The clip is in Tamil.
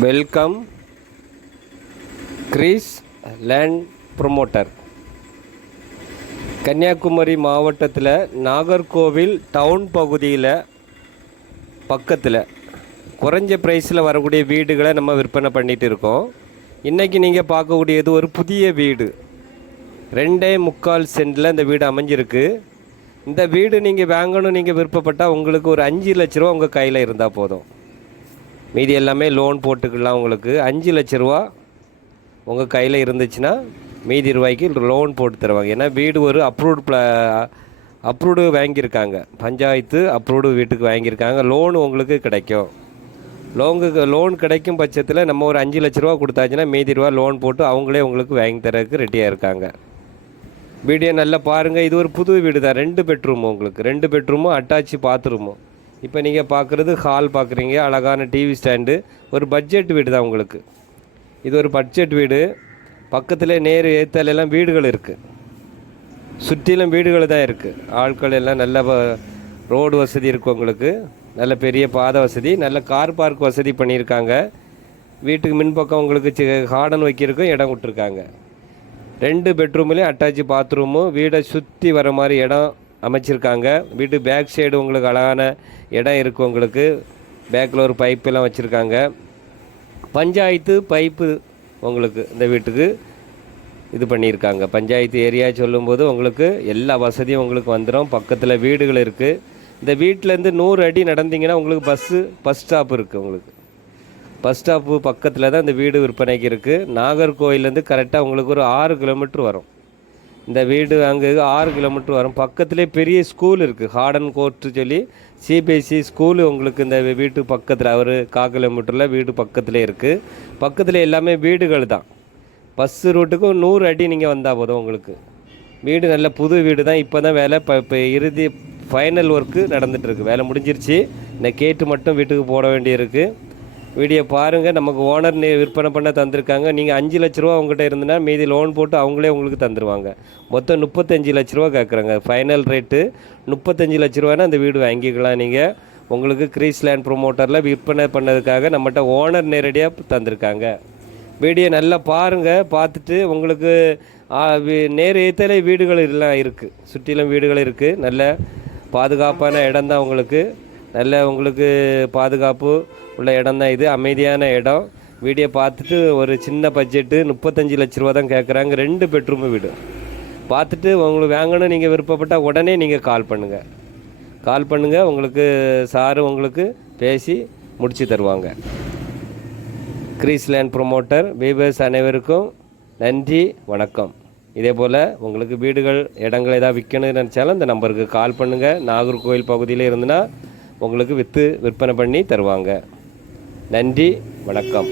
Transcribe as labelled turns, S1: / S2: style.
S1: Welcome Greece land promoter. Kanniyakumari மாவட்டத்தில் நாகர்கோவில் டவுன் பகுதியில் பக்கத்தில் குறைஞ்ச ப்ரைஸில் வரக்கூடிய வீடுகளை நம்ம விற்பனை பண்ணிகிட்டு இருக்கோம். இன்றைக்கி நீங்கள் பார்க்கக்கூடியது ஒரு புதிய வீடு. ரெண்டே முக்கால் சென்டில் இந்த வீடு அமைஞ்சிருக்கு. இந்த வீடு நீங்கள் வாங்கணும் நீங்கள் விருப்பப்பட்டால் உங்களுக்கு ஒரு அஞ்சு லட்ச ரூபா உங்கள் கையில் இருந்தால் போதும். மீதி எல்லாமே லோன் போட்டுக்கலாம் உங்களுக்கு. அஞ்சு லட்ச ரூபா உங்கள் கையில் இருந்துச்சுன்னா மீதி ரூபாய்க்கு லோன் போட்டு தருவாங்க. ஏன்னா வீடு ஒரு அப்ரூவ்டு ப்ள அப்ரூவ்டு வாங்கியிருக்காங்க. பஞ்சாயத்து அப்ரூவ்டு வீட்டுக்கு வாங்கியிருக்காங்க. லோன் உங்களுக்கு கிடைக்கும். லோனுக்கு லோன் கிடைக்கும் பட்சத்தில் நம்ம ஒரு அஞ்சு லட்ச ரூபா கொடுத்தாச்சுன்னா மீதி ரூபா லோன் போட்டு அவங்களே உங்களுக்கு வாங்கி தரதுக்கு ரெடியாக இருக்காங்க. வீடியோ நல்லா பாருங்கள் இது ஒரு புது வீடு தான் ரெண்டு பெட்ரூம் உங்களுக்கு. ரெண்டு பெட்ரூமும் அட்டாச்சு பாத்ரூமும் இப்போ நீங்கள் பார்க்குறது ஹால் பார்க்குறீங்க அழகான டிவி ஸ்டாண்டு ஒரு பட்ஜெட் வீடு தான் உங்களுக்கு. இது ஒரு பட்ஜெட் வீடு. பக்கத்தில் நேர் எல்லாம் வீடுகள் இருக்குது சுற்றிலும் வீடுகள் தான் இருக்குது ஆட்கள் எல்லாம் நல்ல ரோடு வசதி இருக்குது உங்களுக்கு. நல்ல பெரிய பாதை வசதி நல்ல கார் பார்க் வசதி பண்ணியிருக்காங்க. வீட்டுக்கு மின்பக்கம் உங்களுக்கு கார்டன் வைக்கிறதுக்கும் இடம் விட்டுருக்காங்க ரெண்டு பெட்ரூம்லேயும் அட்டாச் பாத்ரூமும் வீடை சுற்றி வர மாதிரி இடம் அமைச்சிருக்காங்க. வீட்டு பேக் சைடு உங்களுக்கு அழகான இடம் இருக்குது உங்களுக்கு. பேக்கில் ஒரு பைப்பெல்லாம் வச்சுருக்காங்க. பஞ்சாயத்து பைப்பு உங்களுக்கு இந்த வீட்டுக்கு இது பண்ணியிருக்காங்க. பஞ்சாயத்து ஏரியா சொல்லும்போது உங்களுக்கு எல்லா வசதியும் உங்களுக்கு வந்துடும் பக்கத்தில் வீடுகள் இருக்குது இந்த வீட்டிலேருந்து நூறு அடி நடந்தீங்கன்னா உங்களுக்கு பஸ்ஸு பஸ் ஸ்டாப் இருக்குது உங்களுக்கு. பஸ் ஸ்டாப்பு பக்கத்தில் தான் இந்த வீடு விற்பனைக்கு இருக்குது நாகர்கோயிலேருந்து கரெக்டாக உங்களுக்கு ஒரு ஆறு கிலோமீட்டர் வரும். இந்த வீடு அங்கே ஆறு கிலோமீட்டர் வரும். பக்கத்துலேயே பெரிய ஸ்கூல் இருக்குது ஹார்டன் கோர்ட்டு சொல்லி சிபிஎஸ்சி ஸ்கூலு உங்களுக்கு இந்த வீட்டு பக்கத்தில் ஒரு கா கிலோமீட்டரில் வீடு பக்கத்துலேயே இருக்குது பக்கத்தில் எல்லாமே வீடுகள் தான். பஸ்ஸு ரூட்டுக்கு நூறு அடி நீங்கள் வந்தால் போதும் உங்களுக்கு. வீடு நல்ல புது வீடு தான். இப்போ தான் வேலை இப்போ இப்போ இறுதி ஃபைனல் ஒர்க்கு நடந்துகிட்ருக்கு வேலை முடிஞ்சிருச்சு. இந்த கேட்டு மட்டும் வீட்டுக்கு போட வேண்டியிருக்கு. வீடியோ பாருங்கள் நமக்கு ஓனர் விற்பனை பண்ண தந்திருக்காங்க. நீங்கள் அஞ்சு லட்ச ரூபா அவங்ககிட்ட இருந்தனா மீதி லோன் போட்டு அவங்களே உங்களுக்கு தந்துடுவாங்க மொத்தம் முப்பத்தஞ்சு லட்ச ரூபா கேட்குறாங்க ஃபைனல் ரேட்டு முப்பத்தஞ்சு லட்ச ரூபானா அந்த வீடு வாங்கிக்கலாம் நீங்கள் உங்களுக்கு கிரீஸ் லேண்ட் ப்ரொமோட்டரில் விற்பனை பண்ணதுக்காக நம்மகிட்ட ஓனர் நேரடியாக தந்திருக்காங்க. வீடியோ நல்லா பாருங்கள் பார்த்துட்டு உங்களுக்கு நேர் ஏத்தலே வீடுகள் எல்லாம் இருக்குது சுற்றிலும் வீடுகள் இருக்குது நல்ல பாதுகாப்பான இடம் தான் உங்களுக்கு. நல்ல உங்களுக்கு பாதுகாப்பு உள்ள இடம் தான் இது. அமைதியான இடம். வீடியோ பார்த்துட்டு ஒரு சின்ன பட்ஜெட்டு முப்பத்தஞ்சு லட்ச ரூபா தான் கேட்குறாங்க ரெண்டு பெட்ரூம் வீடு. பார்த்துட்டு உங்களுக்கு வாங்கணும் நீங்கள் விருப்பப்பட்டால் உடனே நீங்கள் கால் பண்ணுங்கள் கால் பண்ணுங்கள் உங்களுக்கு சாரு உங்களுக்கு பேசி முடித்து தருவாங்க. கிரீஸ்லேண்ட் ப்ரொமோட்டர் வீவர்ஸ் அனைவருக்கும் நன்றி வணக்கம். இதே போல் உங்களுக்கு வீடுகள் இடங்கள் ஏதாவது விற்கணும்னு நினச்சாலும் இந்த நம்பருக்கு கால் பண்ணுங்கள் நாகர்கோவில் பகுதியில் இருந்துன்னா உங்களுக்கு விற்று விற்பனை பண்ணி தருவாங்க. நன்றி வணக்கம்.